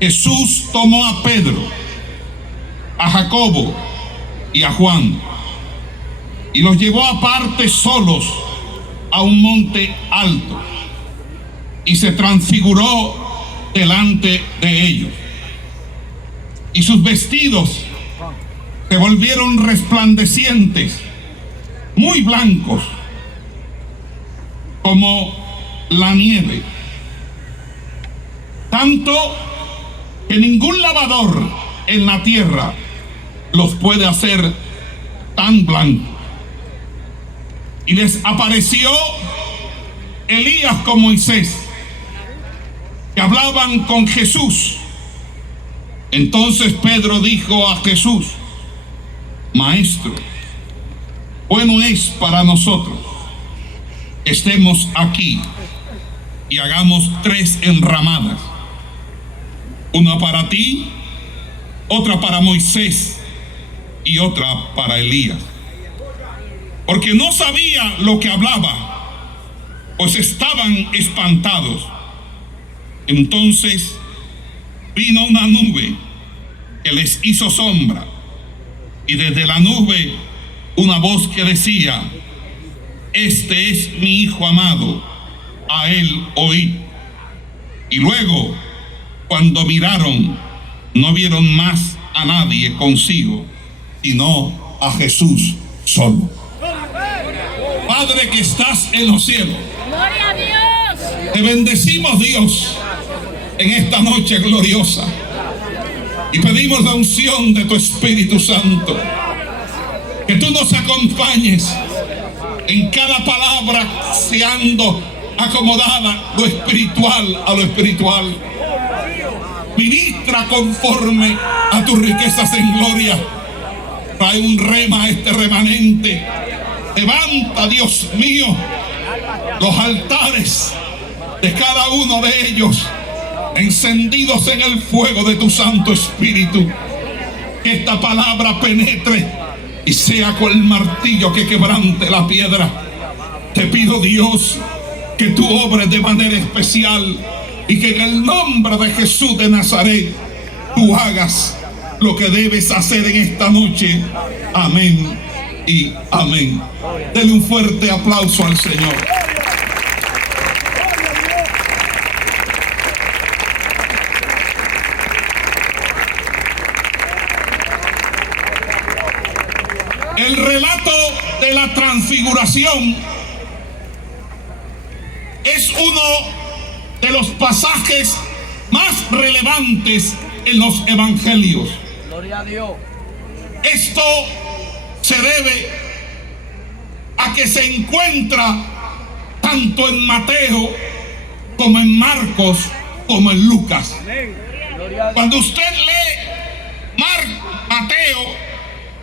Jesús tomó a Pedro, a Jacobo y a Juan y los llevó aparte solos a un monte alto y se transfiguró delante de ellos, y sus vestidos se volvieron resplandecientes, muy blancos como la nieve, tanto que ningún lavador en la tierra los puede hacer tan blancos. Y les apareció Elías con Moisés, que hablaban con Jesús. Entonces Pedro dijo a Jesús: Maestro, bueno es para nosotros que estemos aquí y hagamos 3 enramadas, una para ti, otra para Moisés y otra para Elías. Porque no sabía lo que hablaba, pues estaban espantados. Entonces vino una nube que les hizo sombra, y desde la nube una voz que decía: Este es mi Hijo amado, a él oíd. Y luego, cuando miraron, no vieron más a nadie consigo, sino a Jesús solo. Padre que estás en los cielos, ¡Gloria a Dios! te bendecimos, Dios, en esta noche gloriosa, y pedimos la unción de tu Espíritu Santo, que tú nos acompañes en cada palabra, siendo acomodada lo espiritual a lo espiritual. Ministra conforme a tus riquezas en gloria. Trae un rema a este remanente. Levanta, Dios mío, los altares de cada uno de ellos, encendidos en el fuego de tu Santo Espíritu. Que esta palabra penetre y sea cual martillo que quebrante la piedra. Te pido, Dios, que tú obres de manera especial, y que en el nombre de Jesús de Nazaret tú hagas lo que debes hacer en esta noche. Amén y amén. Denle un fuerte aplauso al Señor. El relato de la transfiguración es uno de los pasajes más relevantes en los evangelios. ¡Gloria a Dios! Esto se debe a que se encuentra tanto en Mateo como en Marcos como en Lucas. Cuando usted lee Mateo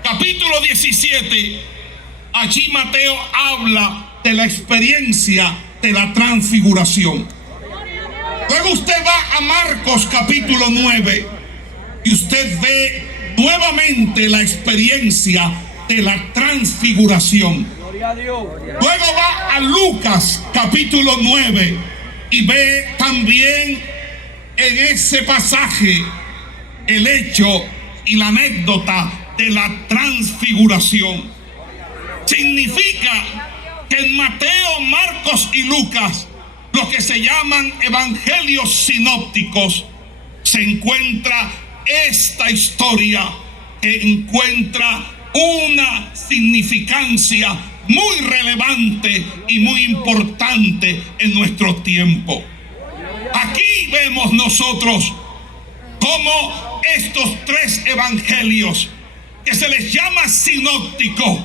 capítulo 17, allí Mateo habla de la experiencia de la transfiguración. Luego usted va a Marcos capítulo 9 y usted ve nuevamente la experiencia de la transfiguración. Luego va a Lucas capítulo 9 y ve también en ese pasaje el hecho y la anécdota de la transfiguración. Significa que en Mateo, Marcos y Lucas, lo que se llaman evangelios sinópticos, se encuentra esta historia que encuentra una significancia muy relevante y muy importante en nuestro tiempo. Aquí vemos nosotros cómo estos 3 evangelios, que se les llama sinópticos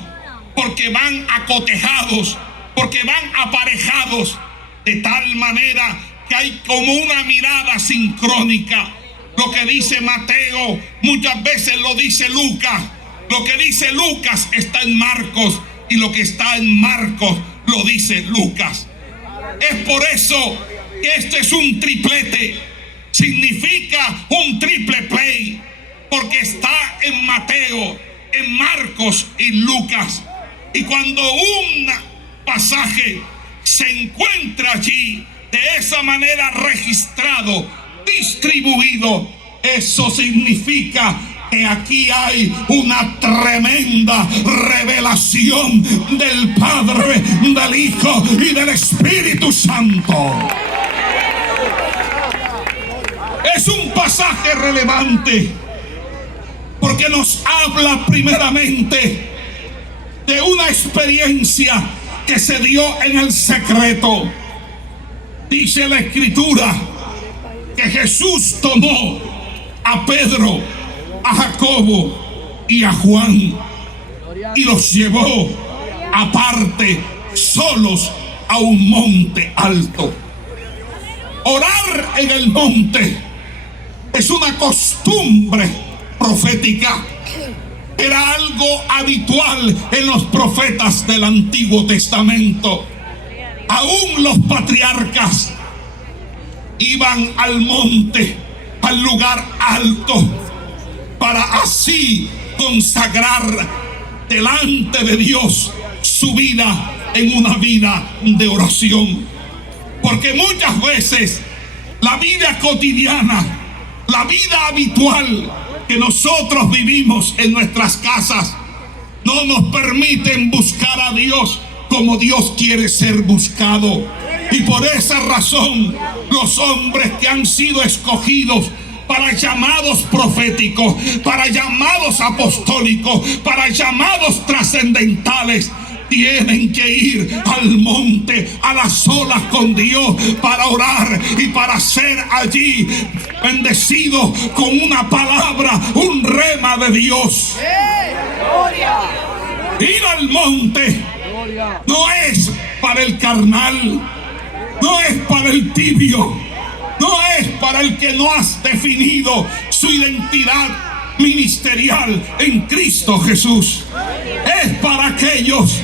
porque van acotejados, porque van aparejados, de tal manera que hay como una mirada sincrónica. Lo que dice Mateo muchas veces lo dice Lucas, lo que dice Lucas está en Marcos, y lo que está en Marcos lo dice Lucas. Es por eso que este es un triplete, significa un triple play, porque está en Mateo, en Marcos y Lucas. Y cuando un pasaje se encuentra allí, de esa manera registrado, distribuido, eso significa que aquí hay una tremenda revelación del Padre, del Hijo y del Espíritu Santo. Es un pasaje relevante porque nos habla primeramente de una experiencia que se dio en el secreto. Dice la Escritura que Jesús tomó a Pedro, a Jacobo y a Juan y los llevó aparte, solos, a un monte alto. Orar en el monte es una costumbre profética. Era algo habitual en los profetas del Antiguo Testamento. Aún los patriarcas iban al monte, al lugar alto, para así consagrar delante de Dios su vida en una vida de oración. Porque muchas veces la vida cotidiana, la vida habitual que nosotros vivimos en nuestras casas, no nos permiten buscar a Dios como Dios quiere ser buscado. Y por esa razón, los hombres que han sido escogidos para llamados proféticos, para llamados apostólicos, para llamados trascendentales, tienen que ir al monte, a las solas con Dios, para orar y para ser allí bendecidos con una palabra, un rema de Dios. Ir al monte no es para el carnal, no es para el tibio, no es para el que no has definido su identidad ministerial en Cristo Jesús. Es para aquellos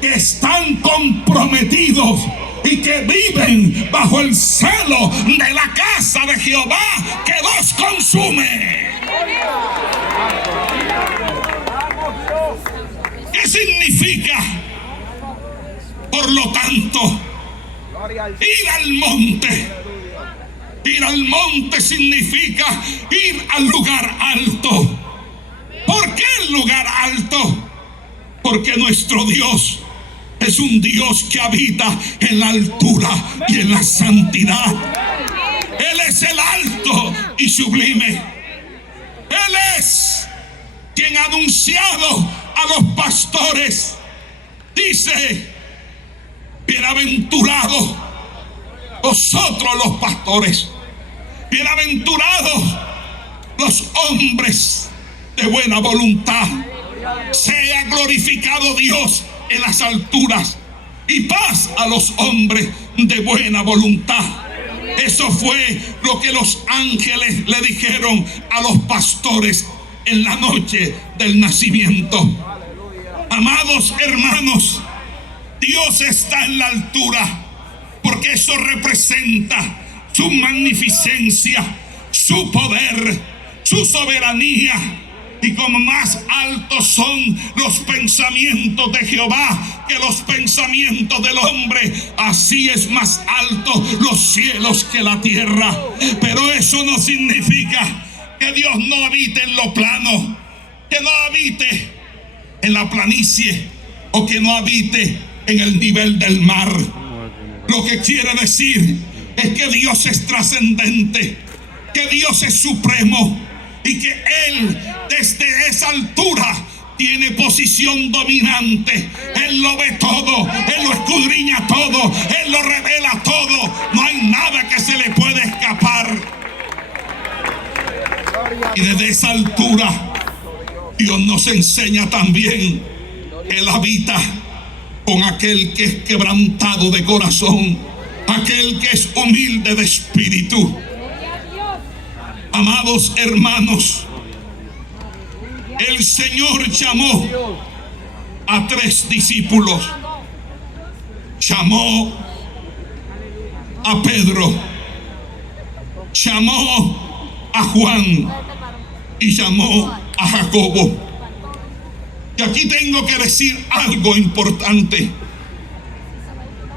que están comprometidos y que viven bajo el celo de la casa de Jehová, que los consume. ¿Qué significa? Por lo tanto, ir al monte. Ir al monte significa ir al lugar alto. ¿Por qué el lugar alto? Porque nuestro Dios es un Dios que habita en la altura y en la santidad. Él es el alto y sublime. Él es quien ha anunciado a los pastores. Dice: bienaventurados vosotros los pastores, bienaventurados los hombres de buena voluntad. Sea glorificado Dios en las alturas y paz a los hombres de buena voluntad. Eso fue lo que los ángeles le dijeron a los pastores en la noche del nacimiento. Amados hermanos, Dios está en la altura, porque eso representa su magnificencia, su poder, su soberanía. Y como más altos son los pensamientos de Jehová que los pensamientos del hombre, así es más alto los cielos que la tierra. Pero eso no significa que Dios no habite en lo plano, que no habite en la planicie o que no habite en el nivel del mar. Lo que quiere decir es que Dios es trascendente, que Dios es supremo y que Él desde esa altura tiene posición dominante. Él lo ve todo, Él lo escudriña todo, Él lo revela todo. No hay nada que se le pueda escapar. Y desde esa altura Dios nos enseña también que Él habita con aquel que es quebrantado de corazón, aquel que es humilde de espíritu. Amados hermanos, el Señor llamó a 3 discípulos. Llamó a Pedro, llamó a Juan y llamó a Jacobo. Y aquí tengo que decir algo importante: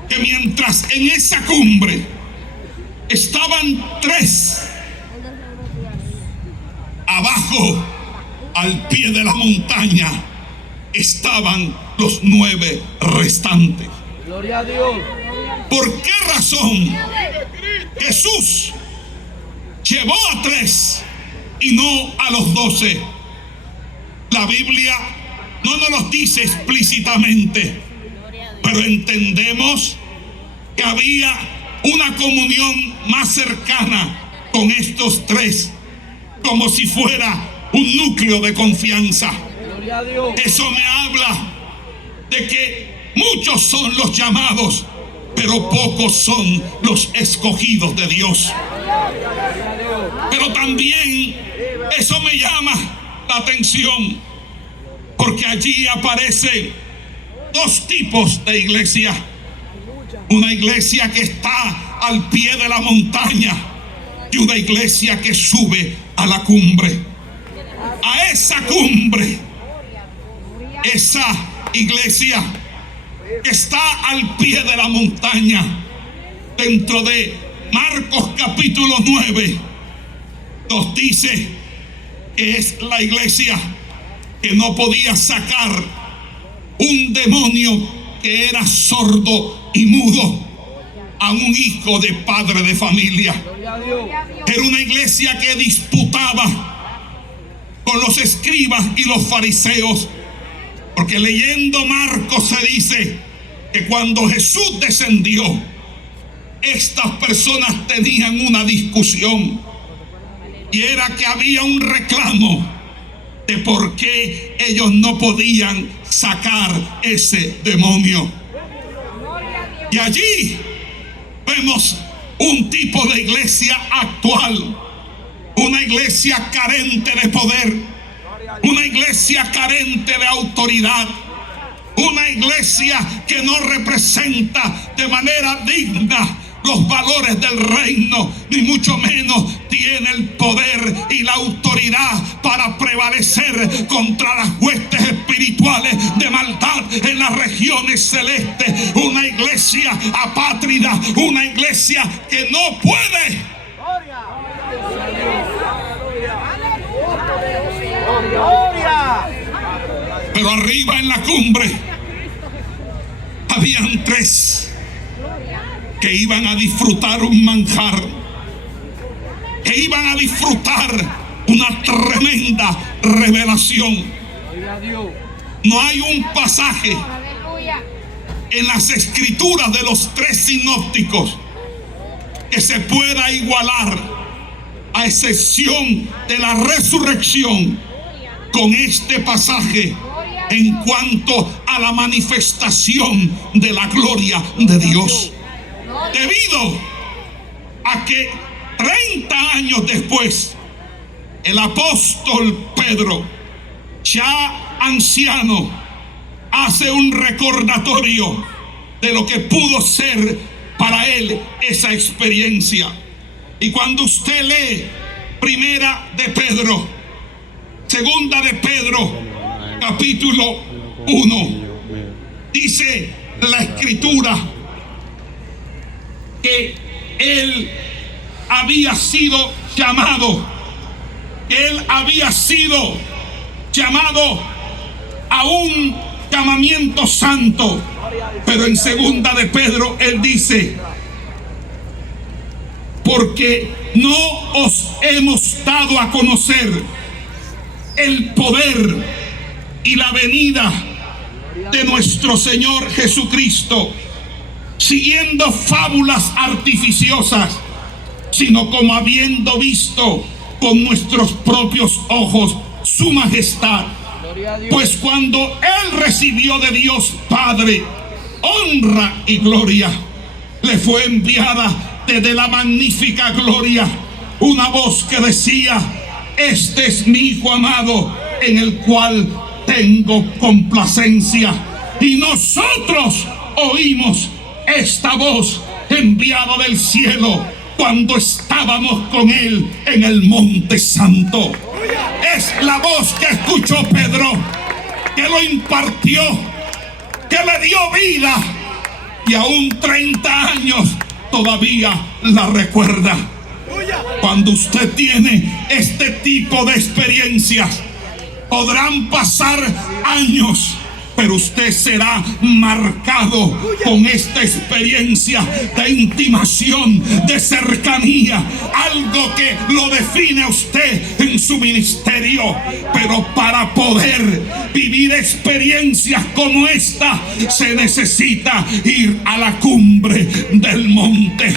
que mientras en esa cumbre estaban 3 abajo, al pie de la montaña estaban los 9 restantes. Gloria a Dios. ¿Por qué razón Jesús llevó a 3 y no a los 12? La Biblia no nos lo dice explícitamente, pero entendemos que había una comunión más cercana con estos 3, como si fuera un núcleo de confianza. Gloria a Dios. Eso me habla de que muchos son los llamados, pero pocos son los escogidos de Dios. Pero también eso me llama la atención, porque allí aparecen 2 tipos de iglesia. Una iglesia que está al pie de la montaña y una iglesia que sube a la cumbre. A esa cumbre, esa iglesia que está al pie de la montaña, dentro de Marcos capítulo 9, nos dice que es la iglesia que no podía sacar un demonio que era sordo y mudo a un hijo de padre de familia. Gloria a Dios. Era una iglesia que disputaba con los escribas y los fariseos, porque leyendo Marcos se dice que cuando Jesús descendió, estas personas tenían una discusión, y era que había un reclamo de por qué ellos no podían sacar ese demonio. Y allí vemos un tipo de iglesia actual, una iglesia carente de poder, una iglesia carente de autoridad, una iglesia que no representa de manera digna los valores del reino, ni mucho menos tiene el poder y la autoridad para prevalecer contra las huestes espirituales de maldad en las regiones celestes. Una iglesia apátrida, una iglesia que no puede. Pero arriba en la cumbre habían 3 que iban a disfrutar un manjar, que iban a disfrutar una tremenda revelación. No hay un pasaje en las escrituras de los 3 sinópticos que se pueda igualar, a excepción de la resurrección, con este pasaje en cuanto a la manifestación de la gloria de Dios. Debido a que 30 años después, el apóstol Pedro, ya anciano, hace un recordatorio de lo que pudo ser para él esa experiencia. Y cuando usted lee Primera de Pedro, Segunda de Pedro, capítulo 1, dice la escritura que él había sido llamado, a un llamamiento santo. Pero en Segunda de Pedro él dice: porque no os hemos dado a conocer el poder y la venida de nuestro Señor Jesucristo siguiendo fábulas artificiosas, sino como habiendo visto con nuestros propios ojos su majestad. Pues cuando él recibió de Dios Padre honra y gloria, le fue enviada desde la magnífica gloria una voz que decía: este es mi Hijo amado, en el cual tengo complacencia. Y nosotros oímos esta voz enviada del cielo cuando estábamos con él en el Monte Santo. Es la voz que escuchó Pedro, que lo impartió, que le dio vida, y aún 30 años todavía la recuerda. Cuando usted tiene este tipo de experiencias, podrán pasar años, pero usted será marcado con esta experiencia de intimación, de cercanía, algo que lo define a usted en su ministerio. Pero para poder vivir experiencias como esta, se necesita ir a la cumbre del monte.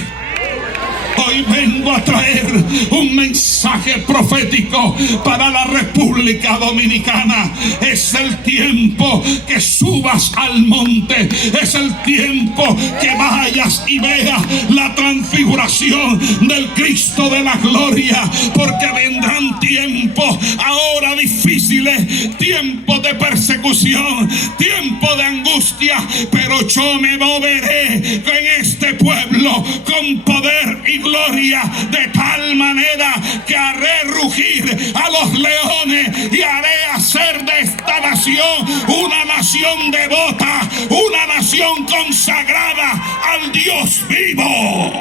Hoy vengo a traer un mensaje profético para la República Dominicana. Es el tiempo que subas al monte. Es el tiempo que vayas y veas la transfiguración del Cristo de la gloria. Porque vendrán tiempos ahora difíciles, tiempos de persecución, tiempos de angustia. Pero yo me moveré en este pueblo con poder y gloria, de tal manera que haré rugir a los leones y haré hacer de esta nación una nación devota, una nación consagrada al Dios vivo.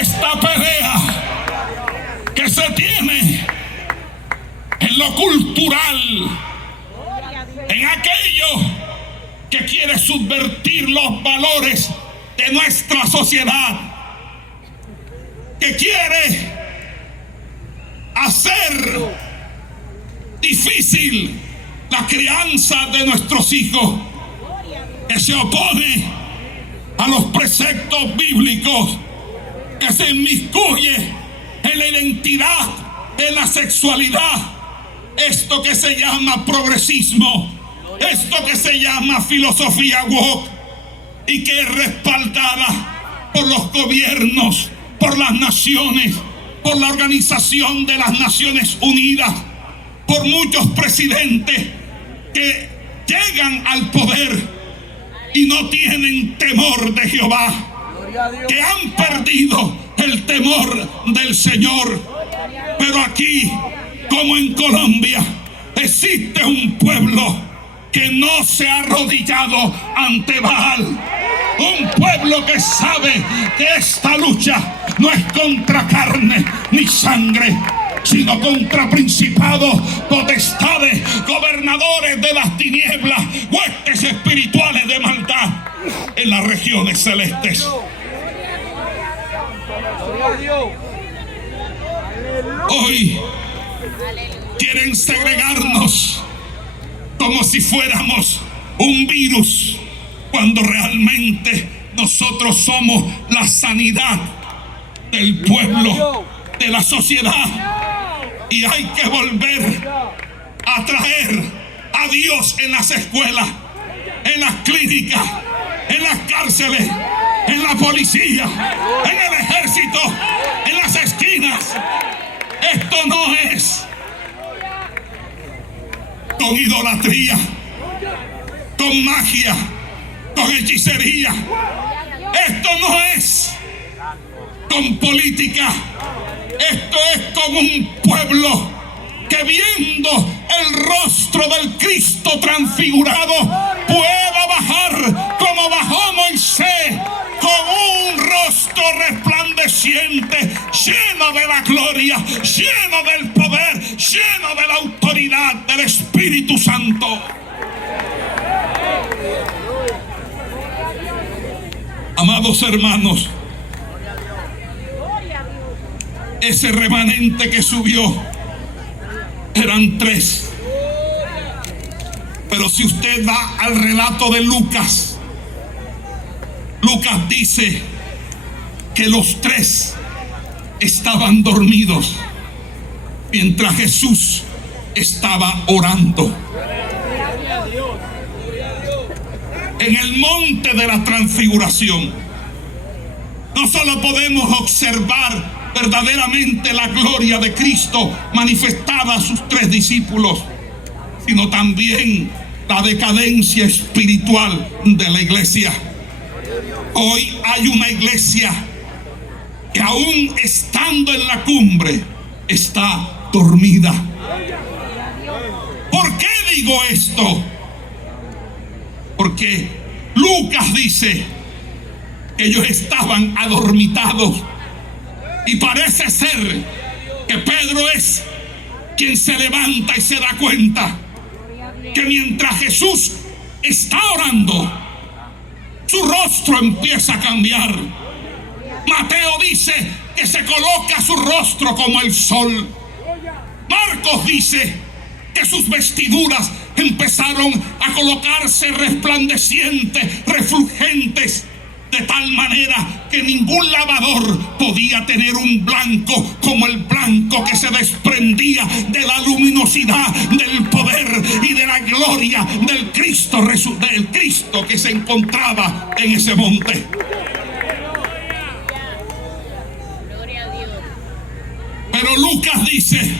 Esta pelea que se tiene en lo cultural, en aquello que quiere subvertir los valores de nuestra sociedad, que quiere hacer difícil la crianza de nuestros hijos, que se opone a los preceptos bíblicos, que se inmiscuye en la identidad, en la sexualidad, esto que se llama progresismo, esto que se llama filosofía woke, y que es respaldada por los gobiernos, por las naciones, por la Organización de las Naciones Unidas, por muchos presidentes que llegan al poder y no tienen temor de Jehová, que han perdido el temor del Señor. Pero aquí, como en Colombia, existe un pueblo que no se ha arrodillado ante Baal. Un pueblo que sabe que esta lucha no es contra carne ni sangre, sino contra principados, potestades, gobernadores de las tinieblas, huestes espirituales de maldad en las regiones celestes. Hoy quieren segregarnos como si fuéramos un virus, cuando realmente nosotros somos la sanidad del pueblo, de la sociedad. Y hay que volver a traer a Dios en las escuelas, en las clínicas, en las cárceles, en la policía, en el ejército, en las esquinas. Esto no es con idolatría, con magia, con hechicería. Esto no es con política. Esto es con un pueblo que, viendo el rostro del Cristo transfigurado, pueda bajar como bajó Moisés, con un rostro resplandeciente, lleno de la gloria, lleno del poder, lleno de la autoridad del Espíritu Santo. Amados hermanos, ese remanente que subió eran 3. Pero si usted va al relato de Lucas, Lucas dice que los 3 estaban dormidos mientras Jesús estaba orando en el monte de la transfiguración. No solo podemos observar verdaderamente la gloria de Cristo manifestada a sus 3 discípulos, sino también la decadencia espiritual de la iglesia. Hoy hay una iglesia que, aún estando en la cumbre, está dormida. ¿Por qué digo esto? Porque Lucas dice que ellos estaban adormitados. Y parece ser que Pedro es quien se levanta y se da cuenta que mientras Jesús está orando, su rostro empieza a cambiar. Mateo dice que se coloca su rostro como el sol. Marcos dice que sus vestiduras empezaron a colocarse resplandecientes, refulgentes, de tal manera que ningún lavador podía tener un blanco como el blanco que se desprendía de la luminosidad, del poder y de la gloria del Cristo que se encontraba en ese monte. Pero Lucas dice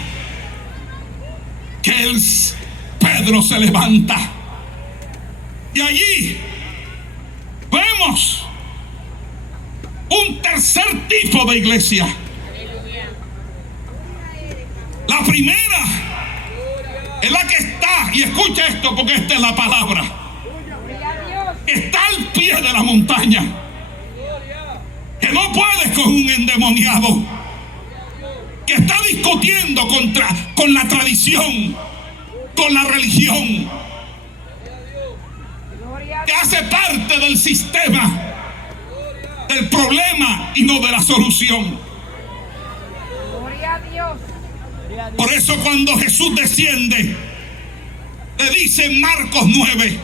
que Pedro se levanta y allí vemos un tercer tipo de iglesia. La primera es la que está, y escucha esto porque esta es la palabra, está al pie de la montaña, que no puede con un endemoniado, que está discutiendo con la tradición, con la religión, que hace parte del sistema, del problema y no de la solución. Por eso cuando Jesús desciende, le dice en Marcos 9,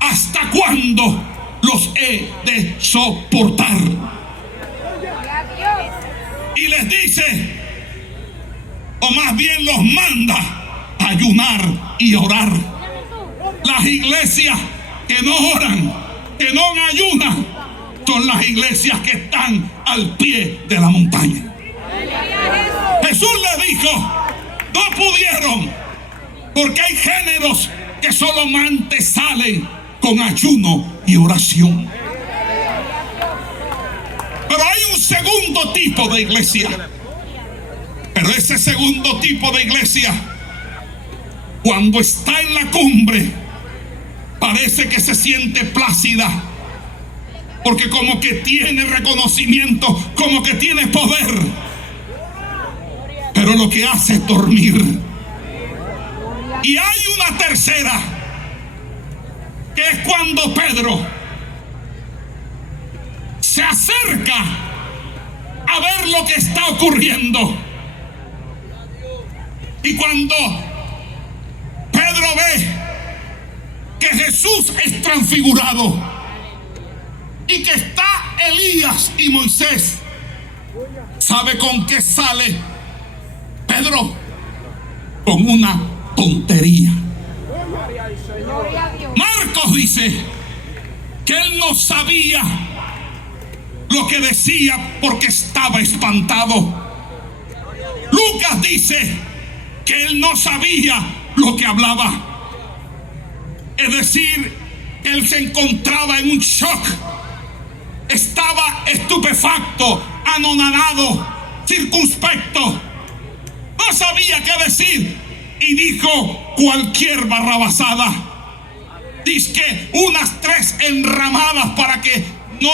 ¿hasta cuándo los he de soportar? Y les dice, o más bien los manda a ayunar y orar. Las iglesias que no oran, que no ayunan, son las iglesias que están al pie de la montaña. Jesús le dijo, no pudieron, porque hay géneros que solamente salen con ayuno y oración. Pero hay un segundo tipo de iglesia. Pero ese segundo tipo de iglesia, cuando está en la cumbre, parece que se siente plácida, porque como que tiene reconocimiento, como que tiene poder, pero lo que hace es dormir. Y hay una tercera, que es cuando Pedro se acerca a ver lo que está ocurriendo. Y cuando Pedro ve que Jesús es transfigurado y que está Elías y Moisés, ¿sabe con qué sale Pedro? Con una tontería. Marcos dice que él no sabía lo que decía porque estaba espantado. Lucas dice que él no sabía lo que hablaba. Es decir, él se encontraba en un shock. Estaba estupefacto, anonadado, circunspecto. No sabía qué decir y dijo cualquier barrabasada. Dizque unas 3 enramadas para que no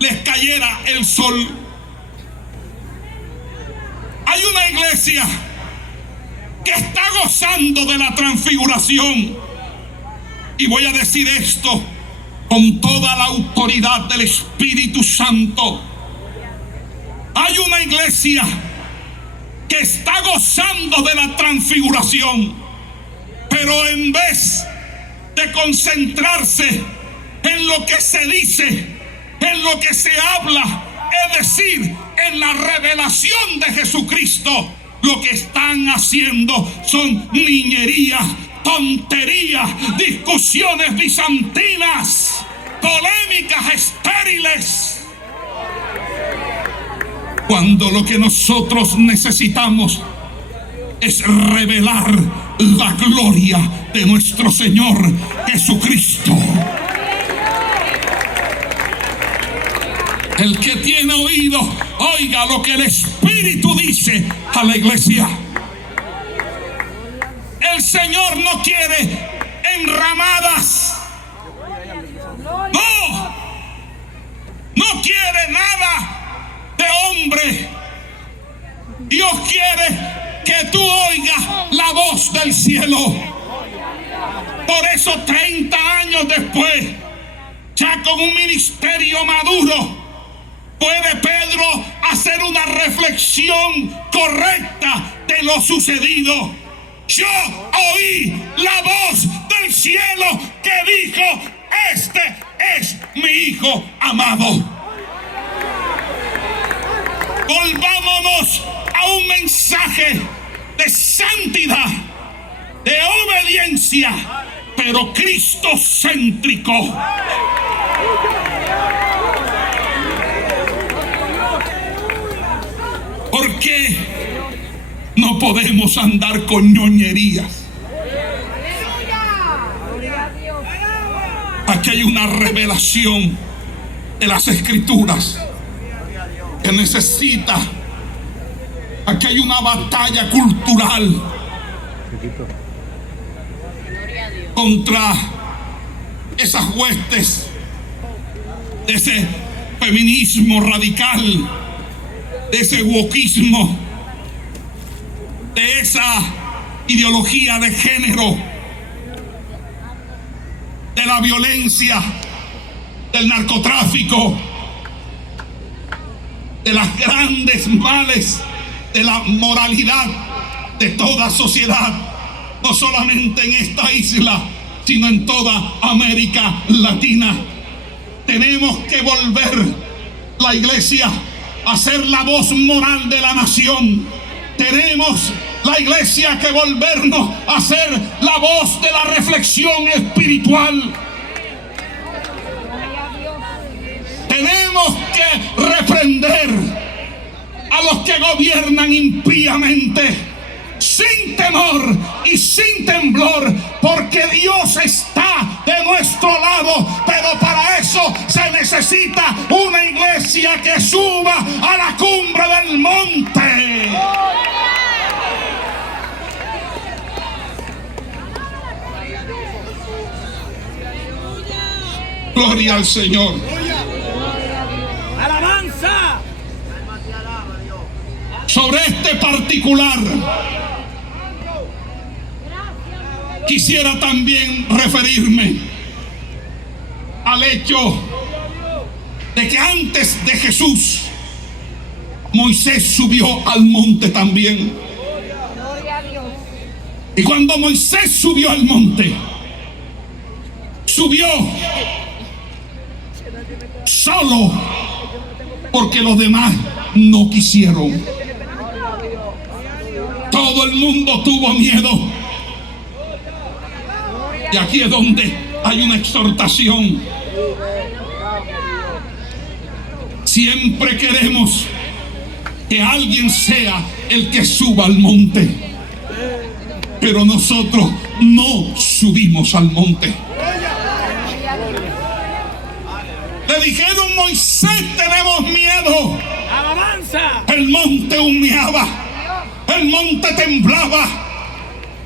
les cayera el sol. Hay una iglesia que está gozando de la transfiguración. Y voy a decir esto con toda la autoridad del Espíritu Santo. Hay una iglesia que está gozando de la transfiguración, pero en vez de concentrarse en lo que se dice, en lo que se habla, es decir, en la revelación de Jesucristo, lo que están haciendo son niñerías, tonterías, discusiones bizantinas, polémicas estériles. Cuando lo que nosotros necesitamos es revelar la gloria de nuestro Señor Jesucristo. El que tiene oído, oiga lo que el Espíritu dice a la iglesia. El Señor no quiere enramadas. hombre, Dios quiere que tú oigas la voz del cielo. Por eso 30 años después, ya con un ministerio maduro, puede Pedro hacer una reflexión correcta de lo sucedido. Yo oí la voz del cielo que dijo: este es mi hijo amado. Volvámonos a un mensaje de santidad, de obediencia, pero cristocéntrico. ¿Por qué no podemos andar con ñoñerías? Aquí hay una revelación de las Escrituras que necesita. Aquí hay una batalla cultural contra esas huestes de ese feminismo radical, de ese wokismo, de esa ideología de género, de la violencia, del narcotráfico, de las grandes males, de la moralidad de toda sociedad, no solamente en esta isla, sino en toda América Latina. Tenemos que volver la iglesia a ser la voz moral de la nación. Tenemos la iglesia que volvernos a ser la voz de la reflexión espiritual. Tenemos que reprender a los que gobiernan impíamente, sin temor y sin temblor, porque Dios está de nuestro lado. Pero para eso se necesita una iglesia que suba a la cumbre del monte. Gloria al Señor. ¡Alabanza! Sobre este particular, quisiera también referirme al hecho de que antes de Jesús, Moisés subió al monte también. Y cuando Moisés subió al monte, subió solo porque los demás no quisieron. Todo el mundo tuvo miedo. Y aquí es donde hay una exhortación. Siempre queremos que alguien sea el que suba al monte, pero nosotros no subimos al monte. Le dijeron: Moisés, tenemos miedo. ¡Alabanza! El monte humeaba, el monte temblaba,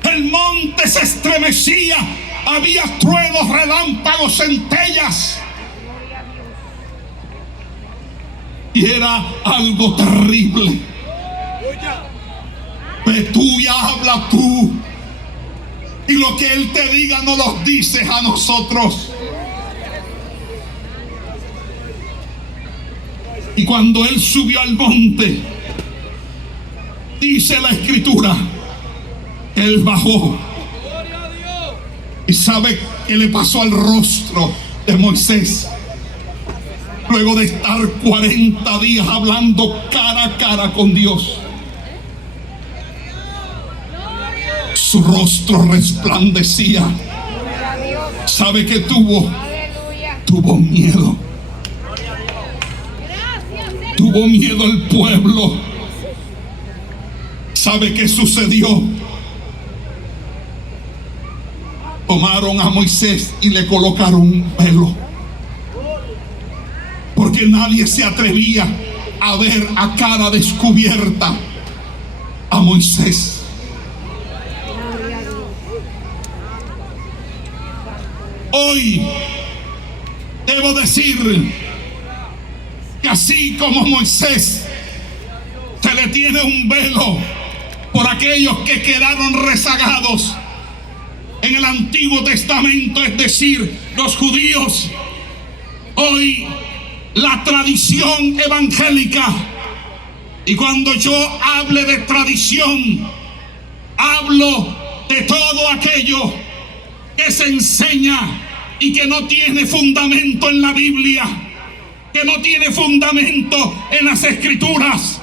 el monte se estremecía, había truenos, relámpagos, centellas. Y era algo terrible. Ve tú y habla tú, y lo que Él te diga no lo dices a nosotros. Y cuando Él subió al monte, dice la Escritura, Él bajó. ¿Y sabe qué le pasó al rostro de Moisés? Luego de estar 40 días hablando cara a cara con Dios, su rostro resplandecía. ¿Sabe qué tuvo? Tuvo miedo. Tuvo miedo el pueblo. ¿Sabe qué sucedió? Tomaron a Moisés y le colocaron un velo, porque nadie se atrevía a ver a cara descubierta a Moisés. Hoy debo decir que así como Moisés Se le tiene un velo por aquellos que quedaron rezagados en el Antiguo Testamento, es decir, los judíos. Hoy la tradición evangélica, y cuando yo hable de tradición, hablo de todo aquello que se enseña y que no tiene fundamento en la Biblia, que no tiene fundamento en las Escrituras.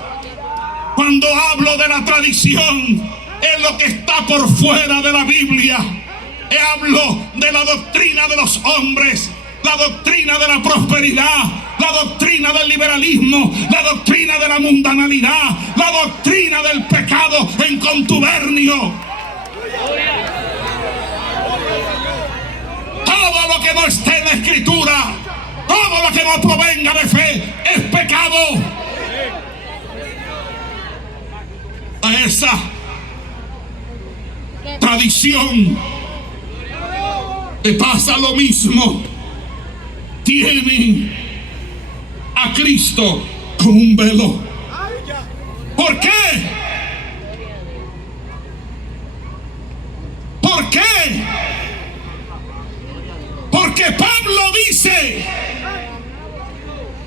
Cuando hablo de la tradición, es lo que está por fuera de la Biblia. Hablo de la doctrina de los hombres, la doctrina de la prosperidad, la doctrina del liberalismo, la doctrina de la mundanalidad, la doctrina del pecado en contubernio. Todo lo que no esté en la Escritura, todo lo que no provenga de fe es pecado. A esa tradición le pasa lo mismo. Tienen a Cristo con un velo. ¿Por qué? ¿Por qué? Porque Pablo dice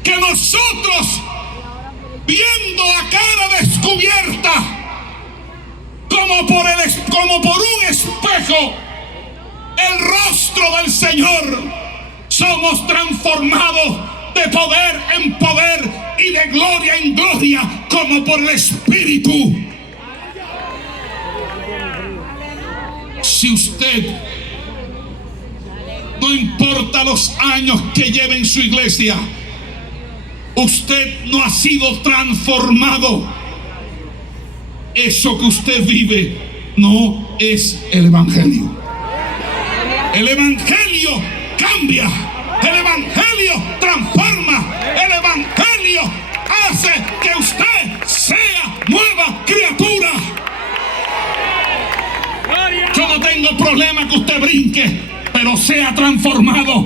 que nosotros, viendo a cara descubierta, como por un espejo, el rostro del Señor, somos transformados de poder en poder y de gloria en gloria, como por el Espíritu. Si usted, no importa los años que lleve en su iglesia, usted no ha sido transformado, eso que usted vive no es el Evangelio. El Evangelio cambia, el Evangelio transforma, el Evangelio hace que usted sea nueva criatura. Yo no tengo problema que usted brinque, pero sea transformado.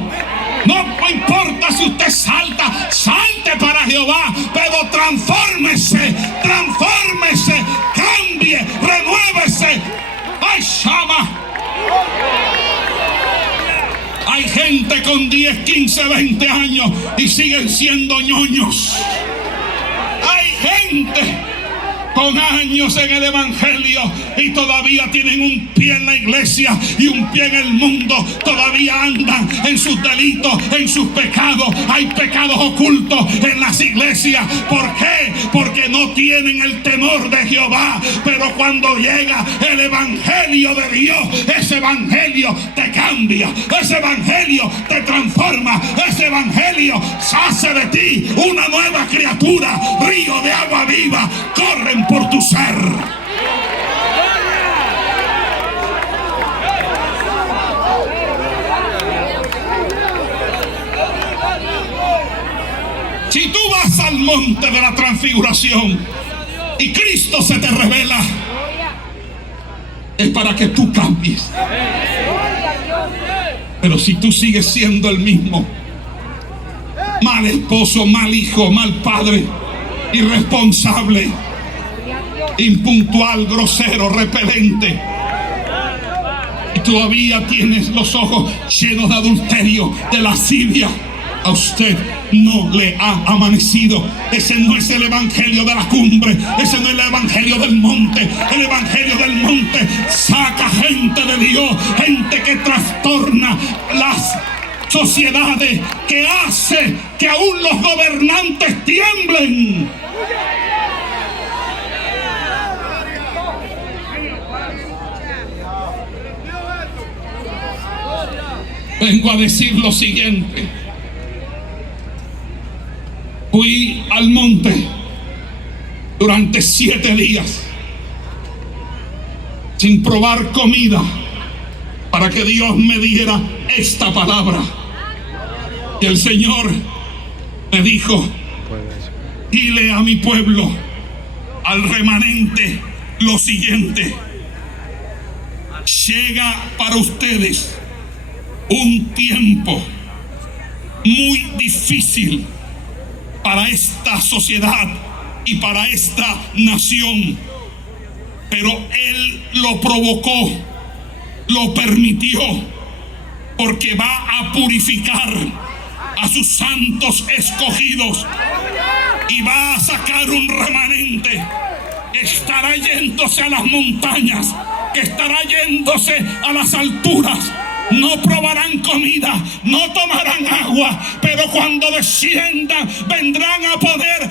No importa si usted salta, salte para Jehová, pero transfórmese, transfórmese, cambie, renuévese. ¡Ay, Shama! Hay gente con 10, 15, 20 años y siguen siendo ñoños. Hay gente con años en el Evangelio y todavía tienen un pie en la iglesia y un pie en el mundo. Todavía andan en sus delitos, en sus pecados. Hay pecados ocultos en las iglesias. ¿Por qué? Porque no tienen el temor de Jehová. Pero cuando llega el Evangelio de Dios, ese Evangelio te cambia, ese Evangelio te transforma, ese Evangelio hace de ti una nueva criatura. Río de agua viva corren por tu ser. Si tú vas al monte de la transfiguración y Cristo se te revela, es para que tú cambies. Pero si tú sigues siendo el mismo, mal esposo, mal hijo, mal padre, irresponsable, impuntual, grosero, repelente, y todavía tienes los ojos llenos de adulterio, de lascivia, a usted no le ha amanecido. Ese no es el Evangelio de la cumbre, ese no es el Evangelio del monte. El Evangelio del monte saca gente de Dios, gente que trastorna las sociedades, que hace que aún los gobernantes tiemblen. Vengo a decir lo siguiente. Fui al monte durante 7 días sin probar comida para que Dios me diera esta palabra. Y el Señor me dijo: dile a mi pueblo, al remanente, lo siguiente: llega para ustedes un tiempo muy difícil para esta sociedad y para esta nación. Pero Él lo provocó, lo permitió, porque va a purificar a sus santos escogidos y va a sacar un remanente que estará yéndose a las montañas, que estará yéndose a las alturas. No probarán comida, no tomarán agua, pero cuando desciendan vendrán a poder